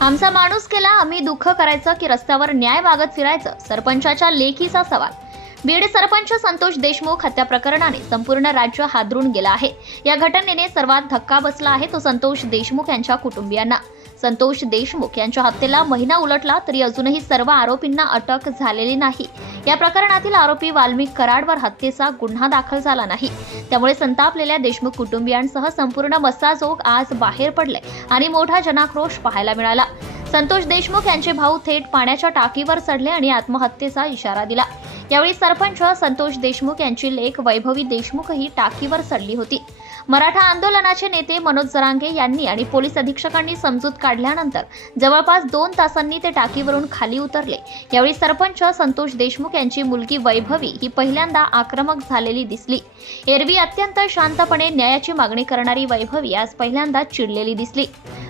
आमचा माणूस केला आम्ही दुःख करायचं की रस्त्यावर न्याय मागत फिरायचं सरपंचाच्या लेखीचा सवाल. बीड सरपंच संतोष देशमुख हत्या प्रकरणाने संपूर्ण राज्य हादरून गेलं आहे. या घटनेने सर्वात धक्का बसला आहे तो संतोष देशमुख यांच्या कुटुंबियांना. संतोष देशमुख यांच्या हत्येला महिना उलटला तरी अजूनही सर्व आरोपींना अटक झालेली नाही. या प्रकरणातील आरोपी वाल्मिक कराडवर हत्येचा गुन्हा दाखल झाला नाही. त्यामुळे संतापलेल्या देशमुख कुटुंबियांसह संपूर्ण मस्साजोग आज बाहेर पडले आणि मोठा जनाक्रोश पाहायला मिळाला. संतोष देशमुख यांचे भाऊ थेट पाण्याच्या टाकीवर चढले आणि आत्महत्येचा इशारा दिला. यावेळी सरपंच संतोष देशमुख यांची लेख वैभवी देशमुखही टाकीवर चढली होती. मराठा आंदोलनाचे नेते मनोज जरांगे यांनी आणि पोलीस अधीक्षकांनी समजूत काढल्यानंतर जवळपास दोन तासांनी ते टाकीवरून खाली उतरले. यावेळी सरपंच संतोष देशमुख यांची मुलगी वैभवी ही पहिल्यांदा आक्रमक झालेली दिसली. एरवी अत्यंत शांतपणे न्यायाची मागणी करणारी वैभवी आज पहिल्यांदा चिडलेली दिसली.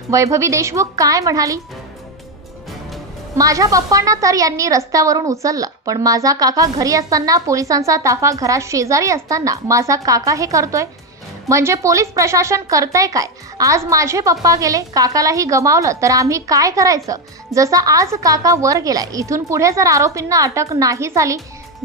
वैभवी देशमुख काय म्हणाली? माझ्या पप्पांना तर यांनी रस्त्यावरून उचललं पण माझा काका घरी असताना पोलिसांचा ताफा घरात शेजारी असताना माझा काका हे करतोय. म्हणजे पोलीस प्रशासन करतंय काय? आज माझे पप्पा गेले काकालाही गमावलं तर आम्ही काय करायचं? जसं आज काका वर गेलाय इथून पुढे जर आरोपींना अटक नाही झाली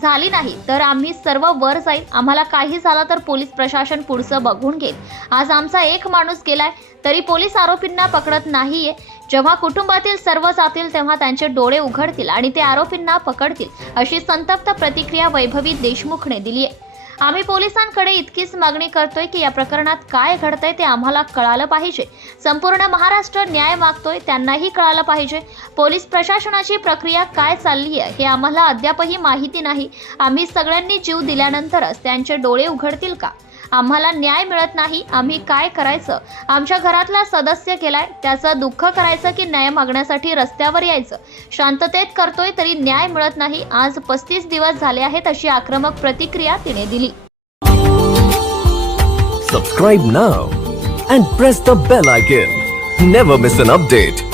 झाली नाही तर आम्ही सर्व वर जाईल. आम्हाला काही झालं तर पोलीस प्रशासन पुढचं बघून घेईल. आज आमचा एक माणूस गेलाय तरी पोलीस आरोपींना पकडत नाहीये. जेव्हा कुटुंबातील सर्व जातील तेव्हा त्यांचे डोळे उघडतील आणि ते आरोपींना पकडतील अशी संतप्त प्रतिक्रिया वैभवी देशमुखने दिली आहे. आम्ही पोलिसांकडे इतकीच मागणी करतोय की या प्रकरणात काय घडतंय ते आम्हाला कळालं पाहिजे. संपूर्ण महाराष्ट्र न्याय मागतोय त्यांनाही कळालं पाहिजे. पोलीस प्रशासनाची प्रक्रिया काय चालली आहे हे आम्हाला अद्यापही माहिती नाही. आम्ही सगळ्यांनी जीव दिल्यानंतरच त्यांचे डोळे उघडतील का? आम्हाला न्याय मिळत नाही आम्ही काय करायचं? आमच्या घरातला सदस्य केलाय त्याचं दुःख करायचं की न्याय मागण्यासाठी रस्त्यावर यायचं? शांततेत करतोय तरी न्याय मिळत नाही आज पस्तीस दिवस झाले आहेत अशी आक्रमक प्रतिक्रिया तिने दिली. Subscribe now and press the bell icon never miss an update